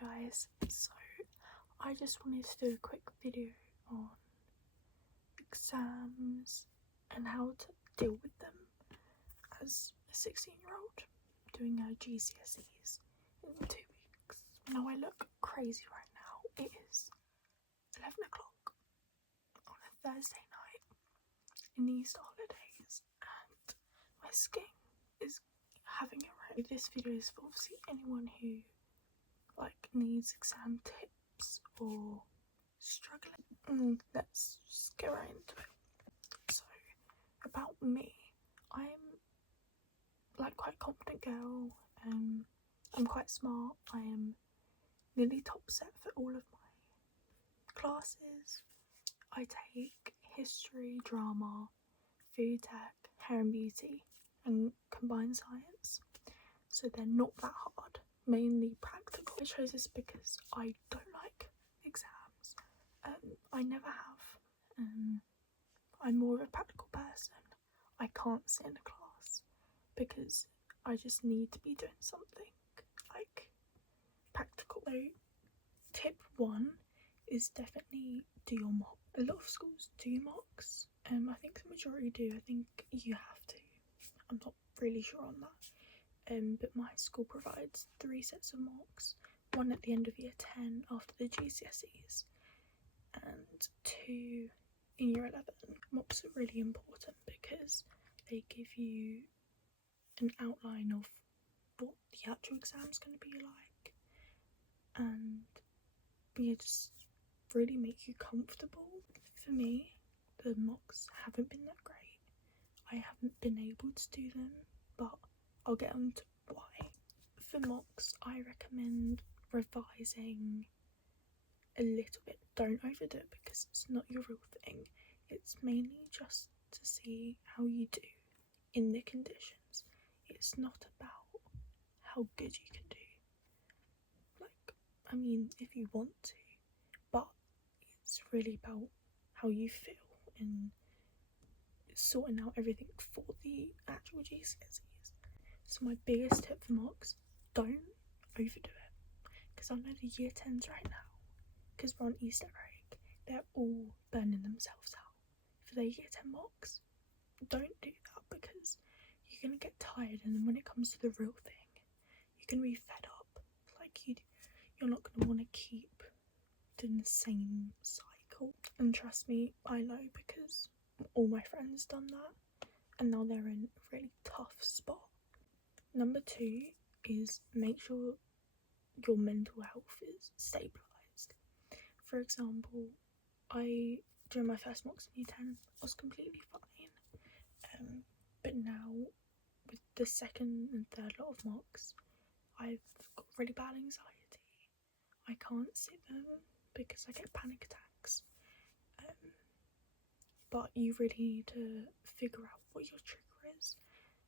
guys, so I just wanted to do a quick video on exams and how to deal with them as a 16-year-old doing her GCSEs in 2 weeks. Now I look crazy right now. It is 11 o'clock on a Thursday night in the Easter holidays and my skin is having a wreck. This video is for obviously anyone who needs exam tips or struggling. Let's just get right into it. So about me, I'm quite a confident girl, I'm quite smart, I am nearly top set for all of my classes. I take history, drama, food tech, hair and beauty and combined science, so they're not that hard, mainly practical. I chose this because I don't like exams, I never have. I'm more of a practical person. I can't sit in a class because I just need to be doing something practical. So tip 1 is definitely do your mock. A lot of schools do mocks. I think the majority do. I think you have to. I'm not really sure on that. But my school provides 3 sets of mocks. 1 at the end of year 10 after the GCSEs and 2 in year 11. Mocks are really important because they give you an outline of what the actual exam's going to be like, and just really make you comfortable. For me, the mocks haven't been that great. I haven't been able to do them, but I'll get on to why. For mocks, I recommend revising a little bit. Don't overdo it because it's not your real thing. It's mainly just to see how you do in the conditions. It's not about how good you can do. I mean, if you want to, but it's really about how you feel and sorting out everything for the actual GCSEs. So my biggest tip for mocks, don't overdo it. Because I know the year 10s right now, because we're on Easter break, they're all burning themselves out for their year 10 mocks. Don't do that because you're going to get tired, and then when it comes to the real thing, you're going to be fed up. You're not going to want to keep doing the same cycle. And trust me, I know, because all my friends done that and now they're in a really tough spot. Number 2 is make sure your mental health is stabilised. For example, during my first mocks in year 10, I was completely fine. But now, with the second and third lot of mocks, I've got really bad anxiety. I can't sit them because I get panic attacks. But you really need to figure out what your trigger is.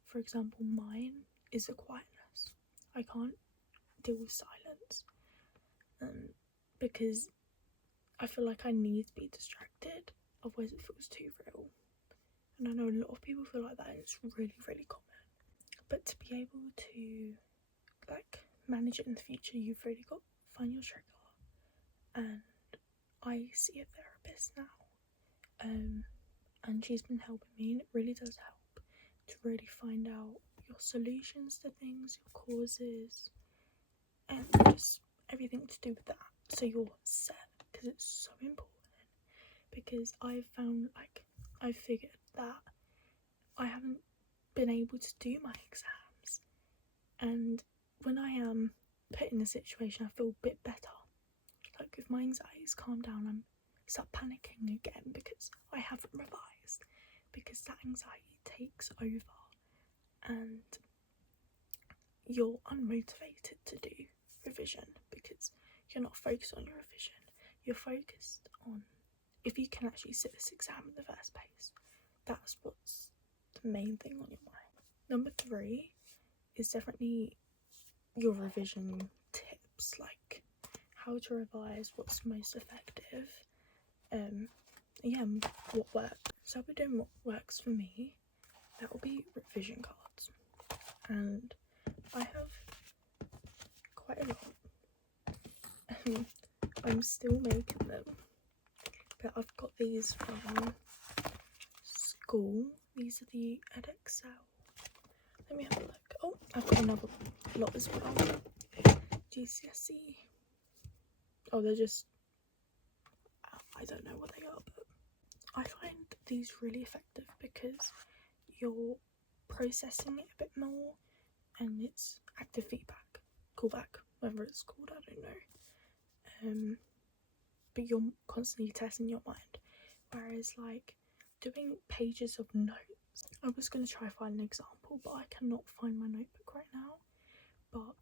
For example, mine is the quietness. I can't deal with silence, because I feel like I need to be distracted, otherwise it feels too real. And I know a lot of people feel like that, and it's really, really common. But to be able to manage it in the future, you've really got to find your trigger. And I see a therapist now, and she's been helping me, and it really does help to really find out your solutions to things, your causes, and just everything to do with that, so you're set, because it's so important. Because I've found, I've figured that I haven't been able to do my exams, and when I am put in a situation, I feel a bit better. If my anxiety's calmed down, I'm start panicking again because I haven't revised, because that anxiety takes over and you're unmotivated to do revision because you're not focused on your revision. You're focused on if you can actually sit this exam in the first place. That's what's the main thing on your mind. Number 3 is definitely your revision tips, how to revise, what's most effective, what works. So I'll be doing what works for me. That will be revision cards, and I have quite a lot. I'm still making them, but I've got these from school. These are the Edexcel. Let me have a look. Oh, I've got another lot as well. GCSE. Oh, they're just, I don't know what they are, but I find these really effective because you're processing it a bit more and it's active feedback, callback, whether it's called, I don't know. But you're constantly testing your mind. Whereas like doing pages of notes, I was going to try find an example, but I cannot find my notebook right now. But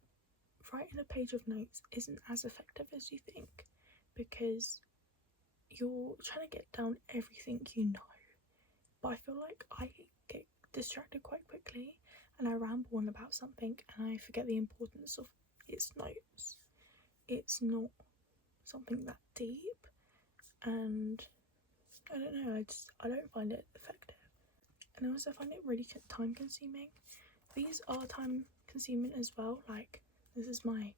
writing a page of notes isn't as effective as you think because you're trying to get down everything you know. But I feel like I get distracted quite quickly and I ramble on about something and I forget the importance of its notes. It's not something that deep, and I don't know, I don't find it effective. And I also find it really time consuming. These are time consuming as well. Like, this is my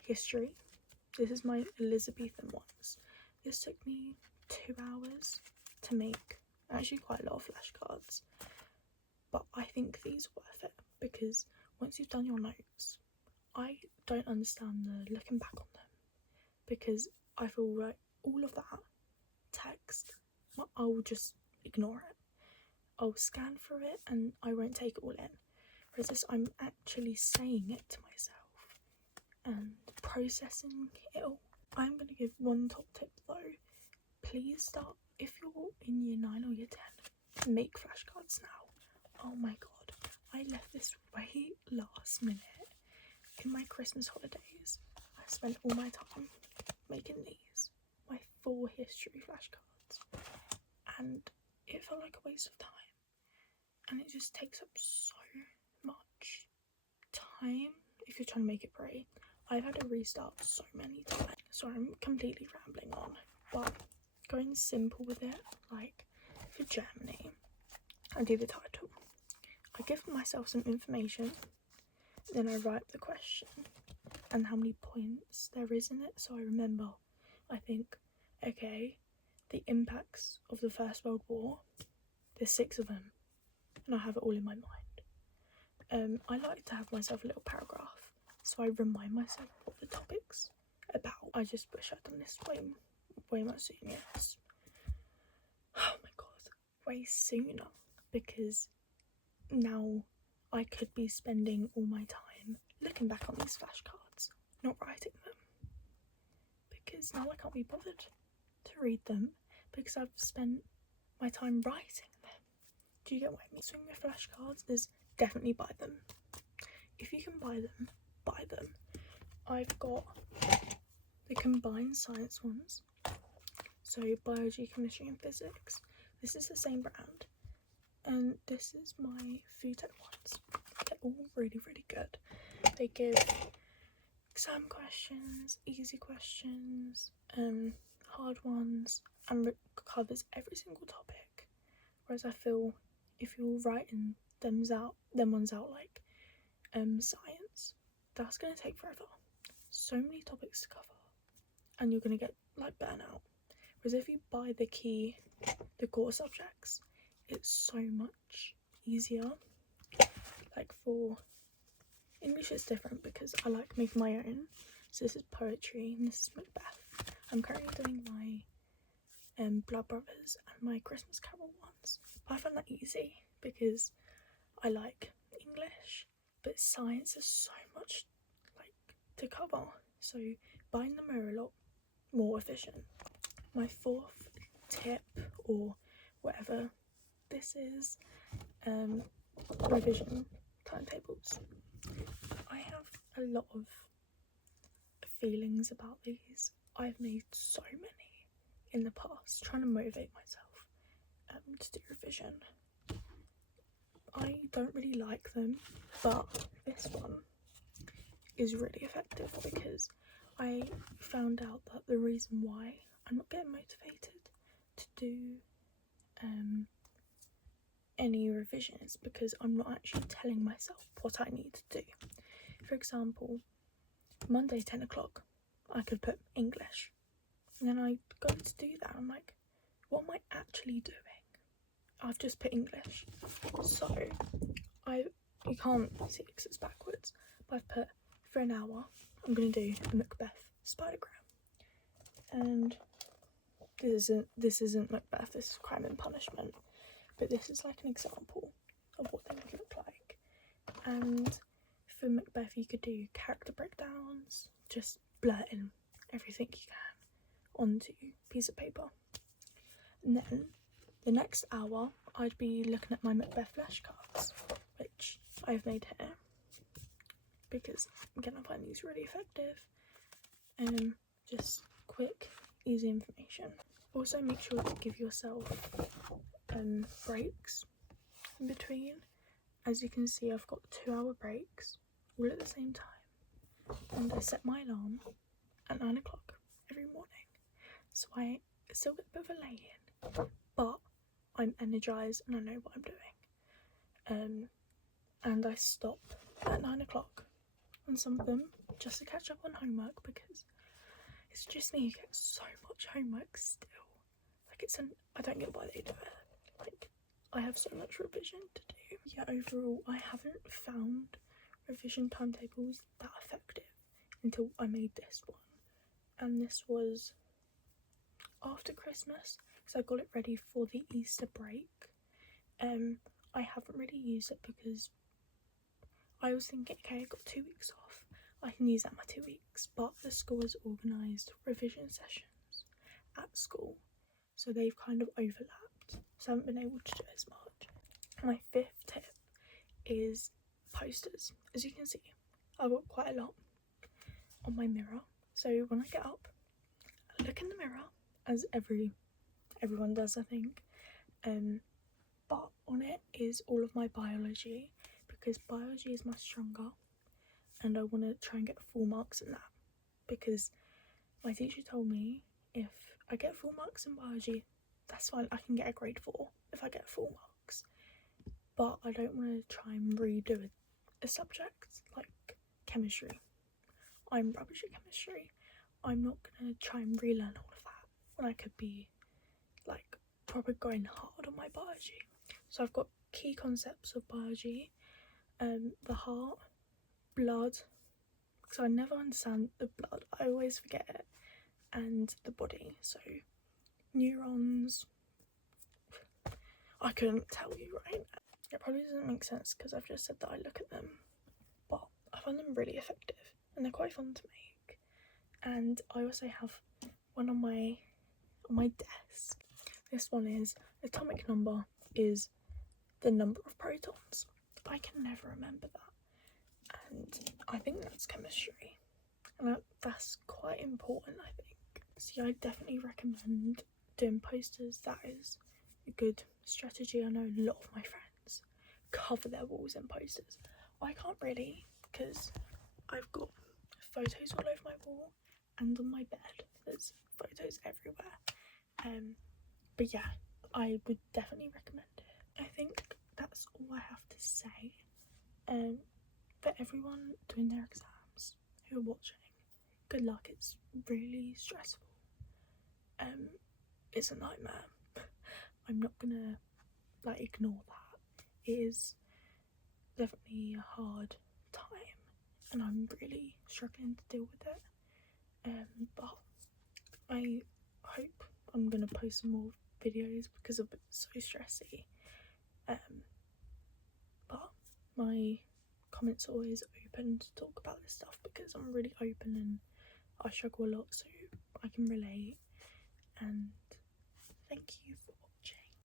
history, this is my Elizabethan ones. This took me 2 hours to make, actually quite a lot of flashcards, but I think these are worth it because once you've done your notes, I don't understand the looking back on them because I feel like all of that text, I'll just ignore it. I'll scan through it and I won't take it all in. Whereas this, I'm actually saying it to myself and processing it all. I'm going to give one top tip though. Please start, if you're in year 9 or year 10, make flashcards now. Oh my god, I left this way last minute. In my Christmas holidays, I spent all my time making these, my 4 history flashcards, and it felt like a waste of time. And it just takes up so much time if you're trying to make it pretty. I've had to restart so many times. So I'm completely rambling on, but going simple with it, like for Germany, I do the title. I give myself some information, then I write the question and how many points there is in it, so I remember. I think, okay, the impacts of the First World War, there's 6 of them, and I have it all in my mind. I like to have myself a little paragraph, so I remind myself what the topic's about. I just wish I'd done this way more sooner. Yes. Oh my god, way sooner, because now I could be spending all my time looking back on these flashcards, not writing them, because now I can't be bothered to read them because I've spent my time writing them. Do you get what I mean? Swing with flashcards, there's definitely buy them. If you can buy them, buy them. I've got the combined science ones, so biology, chemistry and physics. This is the same brand, and this is my food tech ones. They're all really, really good. They give exam questions, easy questions, hard ones, and covers every single topic. Whereas I feel if you're writing them ones out like science, that's gonna take forever. So many topics to cover, and you're gonna get like burnout. Whereas if you buy the core subjects, it's so much easier. Like for English it's different because I like making my own. So this is poetry and this is Macbeth. I'm currently doing my Blood Brothers and my Christmas Carol ones. But I find that easy because I like English, but science is so much like to cover. So buying them are a lot more efficient. My 4th tip, or whatever this is, revision timetables. I have a lot of feelings about these. I've made so many in the past trying to motivate myself to do revision. I don't really like them, but this one is really effective because I found out that the reason why I'm not getting motivated to do any revision is because I'm not actually telling myself what I need to do. For example, Monday 10 o'clock, I could put English. And then I go to do that. I'm like, what am I actually doing? I've just put English. So you can't see it because it's backwards. But I've put for an hour, I'm going to do a Macbeth spidergram. And this isn't Macbeth, this is Crime and Punishment. But this is like an example of what they would look like. And for Macbeth, you could do character breakdowns, just blurting everything you can onto a piece of paper. And then the next hour, I'd be looking at my Macbeth flashcards, which I've made here because again, I find these really effective. Just quick, easy information. Also, make sure to give yourself breaks in between. As you can see, I've got 2-hour breaks all at the same time, and I set my alarm at 9 o'clock every morning, so I still get a bit of a lay-in, but I'm energised and I know what I'm doing. And I stop at 9 o'clock on some of them just to catch up on homework, because it's just me who gets so much homework still. Like, I don't get why they do it. Like, I have so much revision to do. Yeah, overall, I haven't found revision timetables that effective until I made this one. And this was after Christmas, because I got it ready for the Easter break. I haven't really used it because I was thinking, okay, I got 2 weeks off, I can use that my 2 weeks, but the school has organised revision sessions at school, so they've kind of overlapped, so I haven't been able to do as much. My 5th tip is posters. As you can see, I've got quite a lot on my mirror, so when I get up, I look in the mirror, as everyone does, I think, but on it is all of my biology, because biology is my stronger and I want to try and get full marks in that, because my teacher told me if I get full marks in biology, that's fine, I can get a grade 4 if I get full marks, but I don't want to try and redo a subject like chemistry. I'm rubbish at chemistry. I'm not going to try and relearn all of that when I could be like probably going hard on my biology. So I've got key concepts of biology, the heart, blood, because I never understand the blood, I always forget it, and the body, so neurons, I couldn't tell you right now. It probably doesn't make sense because I've just said that I look at them, but I find them really effective and they're quite fun to make. And I also have one on my desk. This one is atomic number is the number of protons. I can never remember that, and I think that's chemistry, and that's quite important, I think. So I definitely recommend doing posters. That is a good strategy. I know a lot of my friends cover their walls in posters. I can't really, because I've got photos all over my wall and on my bed. There's photos everywhere. But yeah, I would definitely recommend it. I think that's all I have to say. For everyone doing their exams who are watching, good luck. It's really stressful. It's a nightmare. I'm not gonna ignore that. It is definitely a hard time and I'm really struggling to deal with it. But I hope I'm gonna post some more videos because I've been so stressy. But my comments are always open to talk about this stuff because I'm really open and I struggle a lot, so I can relate. And thank you for